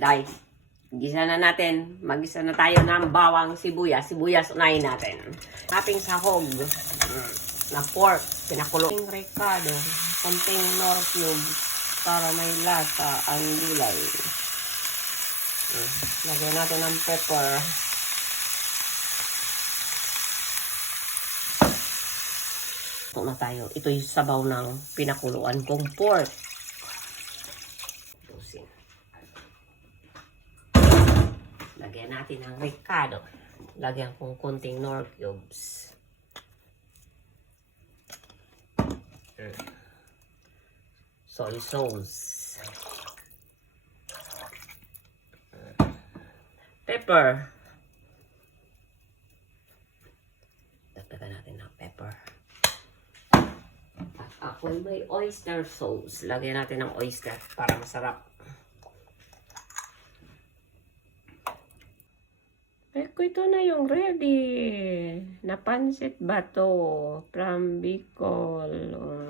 Dahil, gisa na natin. Magisa na tayo ng bawang sibuyas. Sibuyas, unahin natin. Ating sahog na pork. Pinakulong recado. Konting nor cube para may lasa ang gulay. Lagyan natin ng pepper. Ito na tayo. Ito yung sabaw ng pinakuluan kong pork. Lagyan natin ng recado. Lagyan kong konting nor cubes. Soy sauce. Pepper. Dagdagan natin ng pepper. At ako'y may oyster sauce. Lagyan natin ng oyster para masarap. Ito na yung ready. Napansit bato from Bicol.